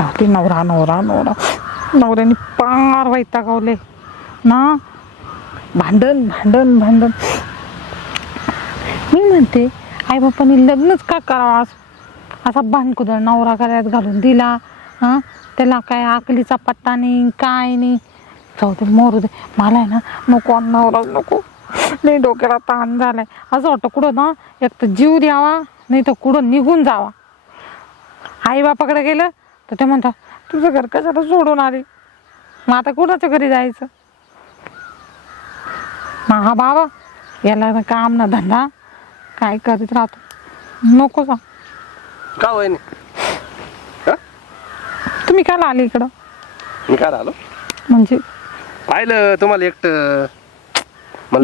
जाऊ नवरा नवरा नवरा. नवऱ्याने पार वैतागवले. ना? भांडण भांडण भांडण. मी म्हणते आई आईबापांनी लग्नच का करावं असं असा भांडकुदळ नवरा करायत घालून दिला हां? त्याला काय आकलीचा पत्ता नाही काय नाही. जाऊ दे मोरू दे. मला आहे ना नको नवरा नको. नाही डोक्याला ताण झालाय. असं वाटतं कुठं ना एक तर जीव द्यावा नाही तर कुठं निघून जावा. आई बापाकडे गेलं तर ते म्हणतात तुझं घर कशाला सोडून आली? मग आता कुणाच्या घरी जायचं? मग हा बाबा याला ना काम ना धंदा काय करीत राहतो. नको जा का हा? तुम्ही काय आले इकडं? मी काय आलो. म्हणजे? पाहिलं तुम्हाला एकट.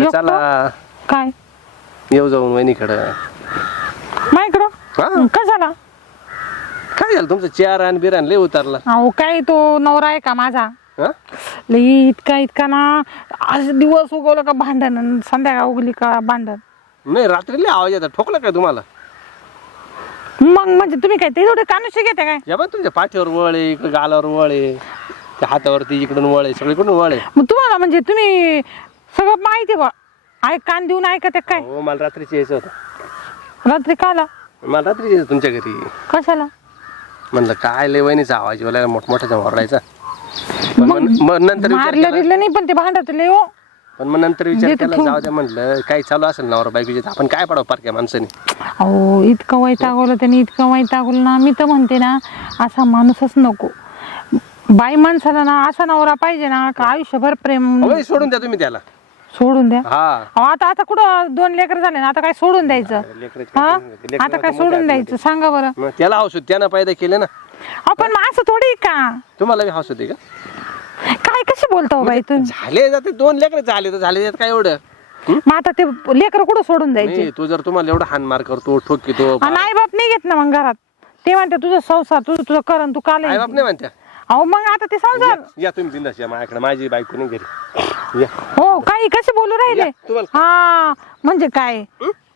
एकटं? चला. काय? येऊ जाऊन वहिनीकडं. मा इकडं? हा. कशाला? काय झालं? तुमचं चेअर आणि बिरान लय उतारला. अहो काय तो नवरा आहे का माझा? हा? लई इतका इतका ना आज दिवस उगवलं का भांडण संध्याकाळ उगली का भांडण? नाही रात्री लय आवाज येतात ठोकला काय तुम्हाला? मग म्हणजे तुम्ही काय ते थोडे कानुशी घेते काय? या तुमच्या पाठीवर वळ इकडे गालावर वळ आहे त्या हातावरती इकडून वळ सगळीकडून वळ मग तुम्हाला म्हणजे तुम्ही सगळं माहिती बा. ऐक कान देऊन ऐकत आहे काय? हो मला रात्रीची यायचं होतं. रात्री काला? मला रात्री यायचं तुमच्या घरी. कशाला? म्हणलं काय लय वहिनीचा आवाज बोलायला मोठमोठ्याचा ओरडायचा. पण मग मग नंतर विचार मारलं केला. बिरलं नाही पण ते भांडत लय हो. पण मग नंतर विचार केला ठेवून- जाऊ द्या म्हणलं काही चालू असेल नवरा बायकोचे आपण काय पडावं पारख्या माणसाने? अहो इतकं वैतागवलं त्याने इतकं वैतागवलं ना. मी तर म्हणते ना असा माणूसच नको. बाई माणसाला ना असा नवरा पाहिजे ना का आयुष्यभर प्रेम सोडून द्या तुम्ही त्याला. सोडून द्या. हा. अहो आता आता कुठं दोन लेकर झाले ना आता काय सोडून द्यायचं? लेकराची हा? लेकरं आता काय सोडून आहेत द्यायचं? सांगा बरं. मग त्याला हौस होती त्यानं पैदा केले ना. आपण मग असं थोडी का? तुम्हाला बी हौस होती का? काय कशी बोलता हो बाई तुम्ही? झाले जाते दोन लेकर झाले तर झाले त्यात काय एवढं? मग आता ते लेकर कुठं सोडून द्यायचे? नाही तू जर तुम्हाला एवढं हानमार करतो ठोकितो आई बाप नाही घेत ना मग घरात. ते म्हणते तुझं संसार तुझं तुझं करण तू काल आई बाप नाही म्हणत्या? अहो मग आता ते संसार या- या तुम्ही बिंदास या माझ्याकडे. माझी बायको नाही घरी. या. हो काही कसे बोलू राहिले? या, हा म्हणजे काय?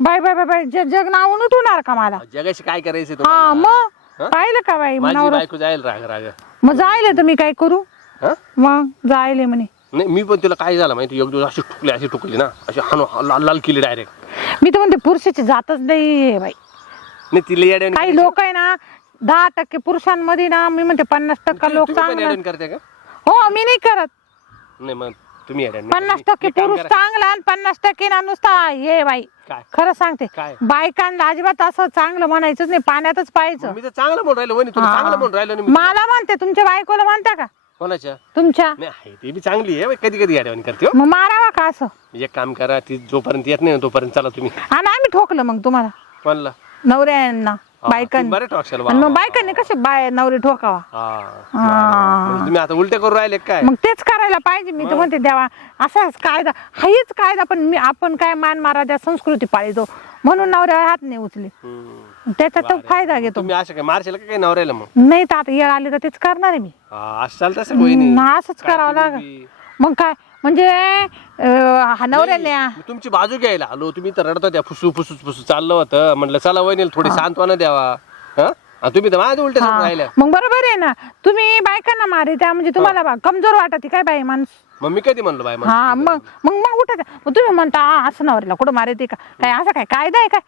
बाय बाय बाय बाय जग जग नावून उठवणार का मला? जगाशी काय करायचं हा तुम्हाला? मग? हा? पाहिलं का बाई माझी नवरा बायको जाईल राग राग. मग जायले तर मी काय करू? हा? मग जायले म्हणे. नाही मी पण तिला काय झालं माहिती? एक दिवस अशी ठुकली अशी ठुकली ना. अशी हाणू लाल लाल केली डायरेक्ट मी तर म्हणते पुरुषाची जातच नाही बाई. नाही तिला येड्याने काही लोक आहे ना दहा टक्के पुरुषांमध्ये ना मी म्हणते पन्नास टक्का लोक तुम्ही पण चांगले करते का? हो मी नाही करत. नाही मग तुम्ही येड्याने पन्नास टक्के काम पुरुष करा. चांगला आणि पन्नास टक्के ना नुसता ये बाई. काय? खरं सांगते काय? बायकांना अजिबात असं चांगलं म्हणायचंच नाही पाण्यातच पाहायचं. मी तर चांगलं म्हणून राहिलो वहिनी तुला हा. चांगलं म्हणून राहिलो ना मी मला म्हणते तुमच्या बायकोला म्हणता का? कोणाच्या? तुमच्या? नाही आहे ती बी चांगली आहे कधी कधी येड्याने करते हो. मग मारावा का असं? एक काम करा ती जोपर्यंत येत नाही ना तोपर्यंत चला तुम्ही. आणि आम्ही ठोकलं मग तुम्हाला. कोणला? नवऱ्यांना. हा, बायकांनी. बरे आणि मग बायकांनी कसे बाय नवरे ठोकावा? म्हणजे तुम्ही आता उलटे करून राहिले काय? मग तेच करायला पाहिजे. मी तर म्हणते देवा असाच कायदा हाच कायदा पण मी आपण काय मान मारा त्या संस्कृती पाळतो. म्हणून नवऱ्यावर हात नाही उचले. हम्म. त्याचा तो फायदा घेतो. तुम्ही असं काय मारशाल का काय नवऱ्याला मग? नाही तर आता येळ आली तर तेच करणार आहे मी. हा, असं चालतं असं वहिनी. असंच काय करावं तुम्ही लागेल. बी- मग काय? म्हणजे हा मी तुमची बाजू घ्यायला आलो. तुम्ही तर रडत होत्या फुसू फुसू फुसू चाललं होतं. म्हटलं चला वहिनीला थोडी सांत्वना द्यावा. हा? आणि तुम्ही तर माझ्या उलट्या हा. राहिल्या. मग बरोबर आहे ना. तुम्ही बायकांना मारे त्या म्हणजे तुम्हाला बा- कमजोर वाटत काय बाई माणूस? मग मी कधी म्हणलो बाय मग हा मग मग मग उठत मग तुम्ही म्हणता "आ, असं नवऱ्याला कुठं मारते का? काय असं काय? कायदा आहे काय?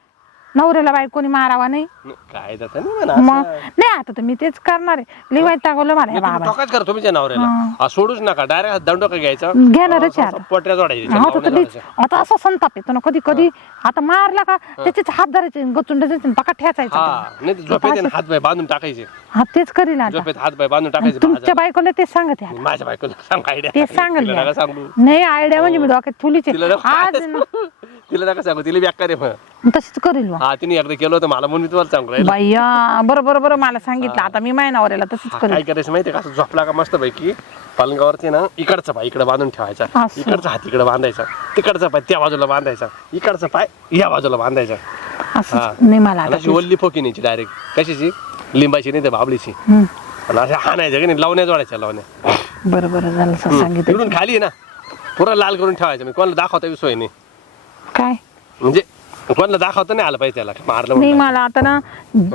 नवऱ्याला बायकोनी मारावा नाही. काय जात नाही म्हणा मग नाही आता तर मी तेच करणार आहे. लिवायत टाकवलं मला हे बाबा टोकाच करा तुमच्या नवऱ्याला. हा, सोडूच नका डायरेक्ट दंडोका घ्यायचा. घेणारच आहे आता. पोटऱ्या जोडायच्या आता लावण्या तर लईच- जोडायच्या. आता असं संताप येतो ना कधी कधी आता मारला का त्याचेच हात धरायचे गचुंड पका ठेचायचा हा नाही तर झोपेत आहे ना, हात पाय बांधून टाकायचे. हा तेच करील आता. झोपेत हात पाय बांधून टाकायचे तुमच्या बायकोला तेच सांगते आता. माझ्या बायकोला सांग आयडिया तेच सांगेल तिला मी सांगू. नाही आयडिया म्हणजे मी डोक्यात फुलीचे तिला नका आज ना, तिला नका सांगू तिला व्याकार आहे तशीच करील मग हा तिने एकदा केलं होतं मला म्हणून मी तुम्हाला सांगू राहिलो. बरं बरं बरं मला सांगितलं. आता मी माय नवऱ्याला तसंच हा, करेल काय करायचं माहितीये का? असं झोपला का मस्त पैकी पलंगावरती ना इकडचा पाय इकडे बांधून ठेवायचा. असं. इकडचा हात इकडे बांधायचा. तिकडचा पाय त्या बाजूला बांधायचा. इकडचा पाय या बाजूला बांधायचा. असं. नाही मला आणि आता अशी ओल्ली फोकी न्यायची डायरेक्ट कशाची? लिंबाची नाही तर बाबलीची हम्म. आणि अशा हाणायच्या का नाही लावण्या जोडायच्या लावण्या. बरं बरं झालं असं सांगितलं. इकडून खाली आहे ना. पुरा लाल करून ठेवायचं. मी कोणाला दाखवता बी सोय नाही. काय? म्हणजे कोणाला दाखवता नाही आलं पाहिजे त्याला मारलं नाही म्हणून. मला आता ना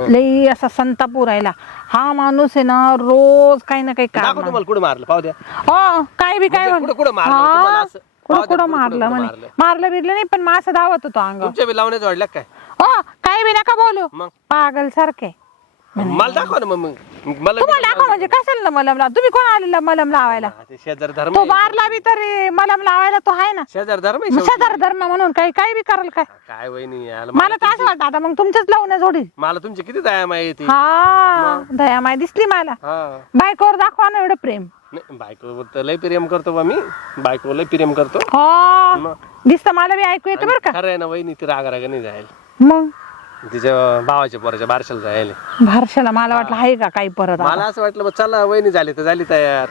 लई असा संताप राहिला हा माणूस आहे ना रोज काही ना काही दाखव काम तुम्हाला कुठे मारलं पाहू द्या. हो काय बी काय म्हणजे कुठं- कुठं मारलं तुम्हाला असं? कुठं कुठं कुठं- मारलं कुठं म्हणे. मारलं? मारलं बिरलं नाही पण मासं धावत होतो अंग. तुमच्या बी लावण्याचं वाढल्या काय? हो काय बी नका बोलू. मग? पागल सारखे. मला दाखवा ना मग मग. मला तुम्हाला दाखवा म्हणजे कशाला ना मलम लाव? तुम्ही कोण आलेला मलम लावायला? हा, ते शेजार धर्म तो आहे. मारला बी तरी मलम लावायला तो आहे ना. शेजार धर्म आहे शेवटी. शेजार धर्म म्हणून काही काही बी कराल काय? काय वहिनी याला मला तर असं वाटतं आता मग तुमच्याच लावण्या जोडी. मला तुमची किती दया माय येते हा दयामाय दिसली मला. हा. बायकोवर दाखवा ना एवढं प्रेम. नाही बायको तर लय प्रेम करतो बा मी. बायको लय प्रेम करतो. हो. मग? दिसतं मला बी ऐकू येतं बरं का. खरं आहे ना वहिनी ती रागा रागा नाही जायला मग? तिच्या भावाच्या पोराच्या बारशाला जायला. भारशाला मला वाटलं आहे का काही परत आता? मला असं वाटलं बा चला वहिनी झाली तर झाली तयार.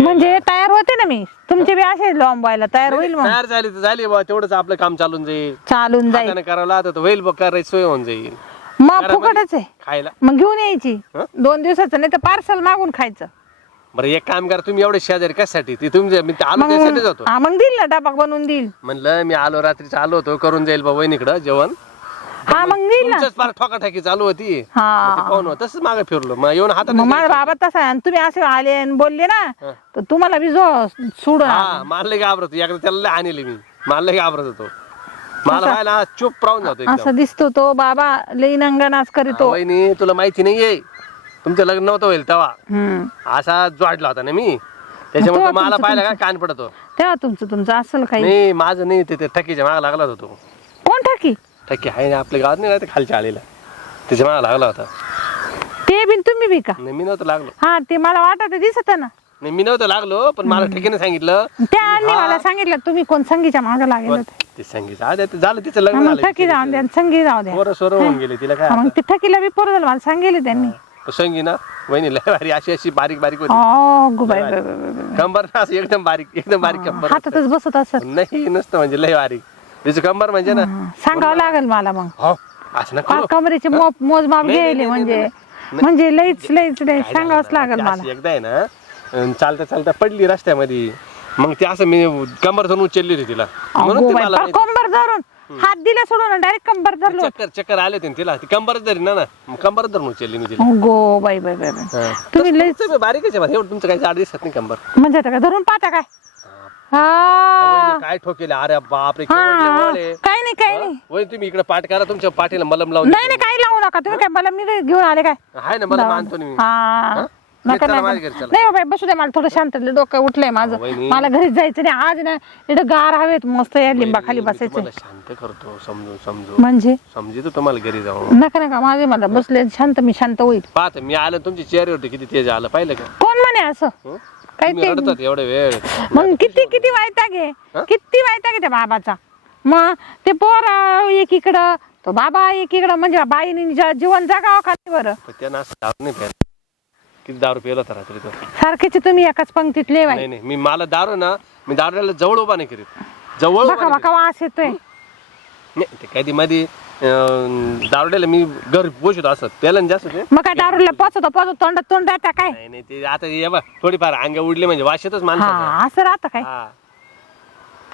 म्हणजे तयार होते ना मी. तुमचे बी असे लॉम्बायला तयार होईल मग. तयार झाली तर झाली बा तेवढंच आपलं काम चालून जाईल. चालून जाईल. हाताने करावं लागतं तर होईल बघ करायची सोय होऊन जाईल. मग फुकटच आहे. खायला. मग घेऊन यायची. हं? दोन दिवसाचं नाही तर पार्सल मागून खायचं. बरं एक काम करा तुम्ही एवढे शेजारी कशासाठी? ती तुमच्या मी आलो हा मग देईल ना डबा बनवून देईल. म्हणलं मी आलो रात्रीच आलो होतो करून जाईल बा वहिनीकडं जेवण. हा मग देईल ना. तुमच्याच ठोकाठाकी चालू होती. हा. ते पाहून तसंच मागे फिरलो. मग येऊन मग हाताने माझा बाबा तसा आहे आणि तुम्ही असे आले आणि बोलले ना हं. तर तुम्हाला बी जो सोडून हा मला लय घाबरत. होतो. एकदा त्याला लय आणले मी. मला लय घाबरत होतो मला व्हायला चुप राहून जातो एकदम. असं दिसतो तो बाबा लई नंगनाच हा, करीतो वहिनी तुला माहिती नाहीये. तुमचं लग्न नव्हतं होईल तेव्हा. हम्म. असा जोडला होता ना मी. त्याच्यामुळे तो तो मला पाहिला का कान पडतो तेव्हा तुमचं तुमचं असेल काही? नाही माझं नाही ते ते ठकीच्या मागा लागला होता तो. कोण टाकी ठकी आहे ना आपल्या गावात नाही राहते खालच्या आलेला. त्याच्या मागा लागला होता. ते बिन तुम्ही बी का? नाही मी नव्हतं लागलो. हा ते मला वाटत दिसत ना. नाही मी नव्हतं लागलो पण मला ठकीने सांगितलं. त्यांनी मला सांगितलं तुम्ही कोण संगीच्या मागे लागेल होते? ते सांगितलं आ, ते झालं तिचं हा, लग्न मग झालं ठकी जाऊन द्या संगी जाऊ द्या. पोरं सोरं होऊन गेले तिला काय हा, मग ते ठकीला बी पोरं झालं मला सांगितलं त्यांनी. संगी ना वहिनी लय भारी अशी अशी बारीक बारीक होती. ओ गुबाई बाई, बाई, बाई, बाई. कंबर ना असं एकदम बारीक एकदम बारीक कंबर हातातच बसत असत. नाही नसतं म्हणजे लय बारीक तिचं कंबर म्हणजे ना? सांगावं लागेल मला मग. हो असं नका. कमरेचे मोप मोजमाप नाही, नाही, म्हणजे. म्हणजे लईच लईच लईच काय सांगावंच ना, लागेल ती मला. एकदा आहे ना अं, चालता चालता पडली रस्त्यामध्ये. मग ते असं मी कंबर धरून उचलली होती तिला. म्हणून अगो ते बाई, मला फार माहिती. कंबर धरून. हात दिला सोडून डायरेक्ट कंबर धरलो. चक्कर चक्कर आले होते ना तिला. ती कंबरच धरी ना ना. मग कंबरच धरून उचलली मी तिला. गो बाई बाई बाई बाई. हा. तुम्ही लईच तुमचं बारीकच आहे बा, एवढं तुमचं काही जाड दिसत नाही कंबर. म्हणजे आता काय धरून पाहता काय? हा. वहिनी काय ठोकेले? अरे बापरे हा. वळ. काही नाही काही नाही. वहिनी तुम्ही इकडे पाठ करा तुमच्या पाठीला मलम लावून नाही नाही काही लावू नका. तुम्ही काय मला मी घेऊन आले काय? आहे ना मला मानतो ना मी. हा. नका चला नका. माझ्या घरी चला. नाही हो बाई बसू दे मला थोडं शांत डोकं उठलंय माझं. वहिनी. मला घरीच जायचं नाही. आज ना इकडे गार हवेत मस्त या लिंबा खाली मी बसायचं. तुम्हाला शांत करतो समजून समजून. म्हणजे? समजितो तुम्हाला घरी जाऊन. नका नका माझे मला बसले शांत मी शांत होईल. पाहत मी आलं तुमची चेहऱ्यावरती किती तेज आलं पाहिलं का? कोण म्हणे असं? हं? काय ते? रडतात एवढे वेळ. मग किती किती आहे हं? किती वैताग आहे त्या बाबाचा? मग ते पोर एकीकडं तो बाबा एकीकडं म्हणजे बाईने ज- जीवन जगावं का नाही बरं. पण त्यांना असं दारू नाही प्यायला किती दारू पिला होता रात्री तो. सारखेच तुम्ही एकाच पंक्तीतले बाई नाही नाही मी मला दारू ना मी दारूला जवळ उभा नाही करीत. जवळ उभा बघा नाही बघा वास येतोय. करीत. नाही ते कधी मध्ये दारुड्याला मी घर पोचतो असत त्याला जास्त ते मग काय दारूला पोचतो पोचतो तोंड तोंड जाता काय? नाही नाही ते आता ये बा थोडीफार अंग उडले म्हणजे वाशेतच माणसं हा असं राहतं काय? हा.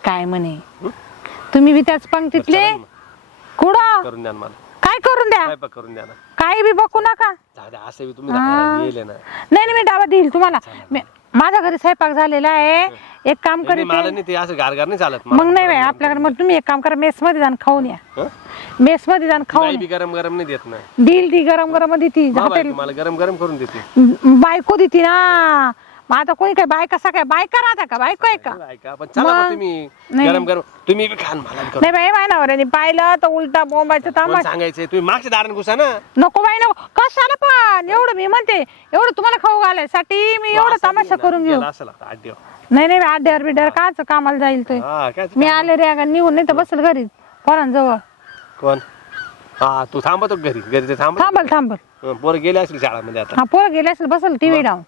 काय म्हणे? तुम्ही बी त्याच पंक्तीतले? चालेल. कुठं? करून द्या ना मला. काय करून द्या? स्वयंपाक करून द्या ना. काही बी बघू नका. जाऊ द्या असं बी तुम्ही दाराला गेले ना. नाही नाही मी डाबा देईल तुम्हाला. मी- माझ्या घरी स्वयंपाक झालेला आहे. एक काम नाही, करीत. मला. नाही ते असं गारगार नाही चालत मला. मग नाही बाई आपल्याकडे मग तुम्ही एक काम करा मेस मध्ये जाऊन खाऊन या. हं? मेस मध्ये जाऊन खाऊन बी गरम गरम नाही देत ना. देईल ती गरम गरम देती मा गरम गरम करून देते. बायको देती ना. मग आता कोणी काय बायका कसा काय बायका राहता का? बायको आहे का? ऐका पण चला मग मग- तुम्ही नाही. गरम गरम तुम्ही बी खान मला बी करून. नाही बाई मायनावर पाहिलं तर उलटा बोंबायचं कोण तामाश. सांगायचंय तुम्ही मागच्या दारान घुसा ना. नको बाई नको. कशाला पण? एवढं मी म्हणते एवढं तुम्हाला खाऊ घालायसाठी मी एवढं तमाशा करून घेऊ. असेल आता आठ दिवस. नाही नाही आड्यावर बिड्यावर काच कामाला जाईल तो. हा काय मी आले रे अगं निघून नाही तर बसल घरी पोरांजवळ. कोण? हा तू थांबतो घरी? घरी ते थांबल थांबल. पोरं गेले असेल शाळामध्ये आता. हा पोरं गेले असेल बसल टीव्ही लावून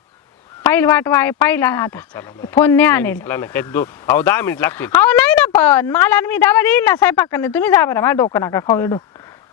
पाहिल वाट वाय पाहिला आता. चला ना फोन नाही आणेल. चला ना काय दो अहो दहा मिनिट लागतील. अहो नाही ना पण मला आणि मी डाबा देईल ना स्वयंपाकाने. तुम्ही जा बरं माझ्या डोकं नका खाऊ एवढं.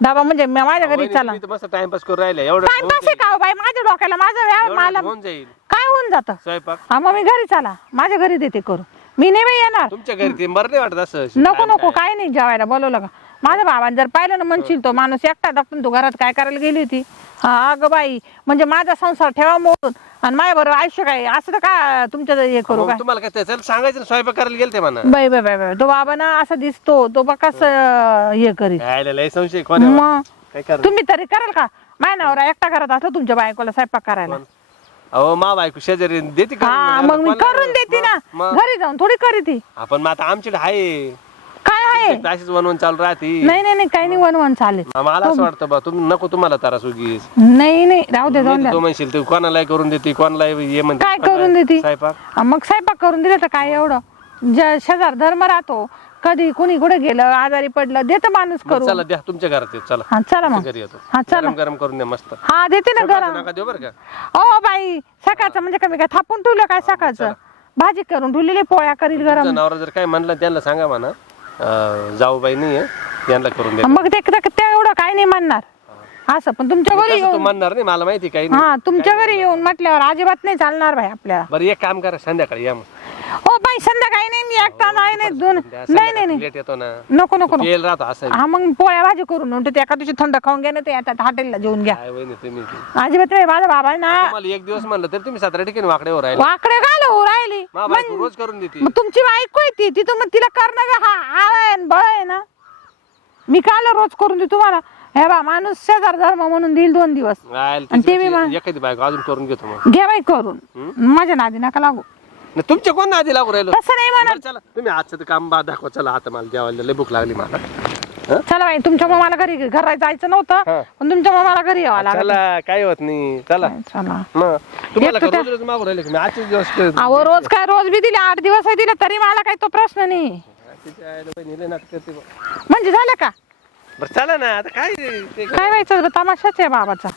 डाबा म्हणजे म- माझ्या घरी चला. तुम्ही तर मस्त टाइमपास करून राहिले एवढं टाइमपास आहे का हो बाई? माझ्या डोक्याला माझं एवढं मला होऊन जाईल. काय होऊन जातं? स्वयंपाक. हा मग मी घरी चला. माझ्या घरी देते करू मी नाही बाई येणार. तुमच्या घरी ते बरं नाही वाटत असं. नको नको काय? नाही जेवायला. बोलवलं का? माझ्या बाबाने जर पाहिलं ना म्हणशील तो माणूस एकटा दाखवून तू घरात काय करायला गेली होती? हा अगं बाई म्हणजे माझा संसार ठेवा मोडून आणि माझ्या बरोबर आयुष्य काय? असं तर का तुमच्या हे करू मग काय? तुम्हाला काय सांगायचं ना स्वयंपाक करायला गेलते म्हणा. बाई बाई बाई बाई तो बाबा ना असा दिसतो तो बा कसं हे. करीत. यायला लय संशय कोण आहे? मग? काय करणार तुम्ही तरी कराल का? माझ्या नवरा एकटा करत असला तुमच्या बायकोला स्वयंपाक करायला. अहो मा बायको शेजारी देते करून हा म्हणजे मग मी कोणाला- करून देते ना. मग- मग घरी जाऊन थोडी करी ती आपण मग आता आमच्याकडे आहे काय आहे बनवून चालू राहते. नाही नाही नाही काही नाही वन वन चालेल मला असं वाटतं बा तुम्ही नको तुम्हाला तारा सुगीस नाही नाही राहू दे जाऊन द्या. तो म्हणशील तू कोणाला करून देते कोणाला ये म्हणते. काय करून देते? स्वयंपाक? हा, मग स्वयंपाक करून दिलं तर काय एवढं? ज- शेजार धर्म राहतो कधी कुणी कुठे गेलं आजारी पडलं देतं माणूस बरं, करून. चला द्या तुमच्या घरात येतो, चला. हा चला मग. घरी येतो. हा चला. गरम गरम करून द्या मस्त. हा देते ना गरम. नका देऊ बरं का? ओ बाई सकाळचं म्हणजे कमी काय? थापून ठेवलं काय सकाळचं? भाजी करून ठेवलेली पोळ्या करील गरम. तुमचा नवरा जर काय म्हणलं त्यांना सांगा म्हणा. अं, जाऊ बाई नाही आहे यांना करून द्या मग ते ते- ते एवढं काय नाही म्हणणार. असं पण तुमच्या घरी तसं तो येऊन म्हणणार नाही मला माहिती काही नाही. हा तुमच्या घरी येऊन म्हटल्यावर अजिबात नाही चालणार भाई आपल्याला. बरं एक काम करा संध्याकाळी या मग. ओ बाई संध्याकाळी नाही मी एकटा नाही नाही दोन नाही नाही नाही. लेट येतो ना. नको नको नको. येईल राहतो असं हा मग पोळ्या भाजी करून म्हणतो ते एका दिवशी थंड खाऊन घ्या ना ते आता हॉटेलला जेवून घ्या. काय वहिनी तुम्ही अजिबात नाही माझा बाबा आहे ना तुम्हाला एक दिवस म्हणलं तर तुम्ही सतरा ठिकाणी राहिले. वाकडे घालू राहिली? मा बायको रोज करून देते. मग तुमची बायको आहे ती. ती तुम्ही तिला करणं हा आळ आहे न बळ आहे ना? मी काल रोज करून देऊ तुम्हाला? हे बा माणूस शेजार धर्म म्हणून देईल दोन दिवस. आणि ते बी एखादी बायको अजून करून घेतो मग. घ्या बाई करून. माझ्या नादी नका लागू. नाही, तुमच्या कोण आधी लागू राहिलो? तसं नाही म्हणत. बरं, चला तुम्ही आजचं ते काम बा दाखवा. चला आता मला जेवायला लय भूक लागली मला? चला बाई तुमच्यामुळे मला घरी घरात जायचं नव्हतं. पण तुमच्यामुळे मला घरी यावं लागलं. चला काय होत नाही. चला. चला. मग तुम्हाला एक तर का रोज रोज मागू राहिले की मी आजचे दिवस के- अहो रोज काय रोज बी दिले आठ दिवस दिले तरी मला काही तो प्रश्न नाही. तिच्या आईला बहिणी लय नाटक करते बा. म्हणजे झालं का? बरं चला ना आता काय ते- ते काय व्हायचं? तमाशाच आहे बाबाचा.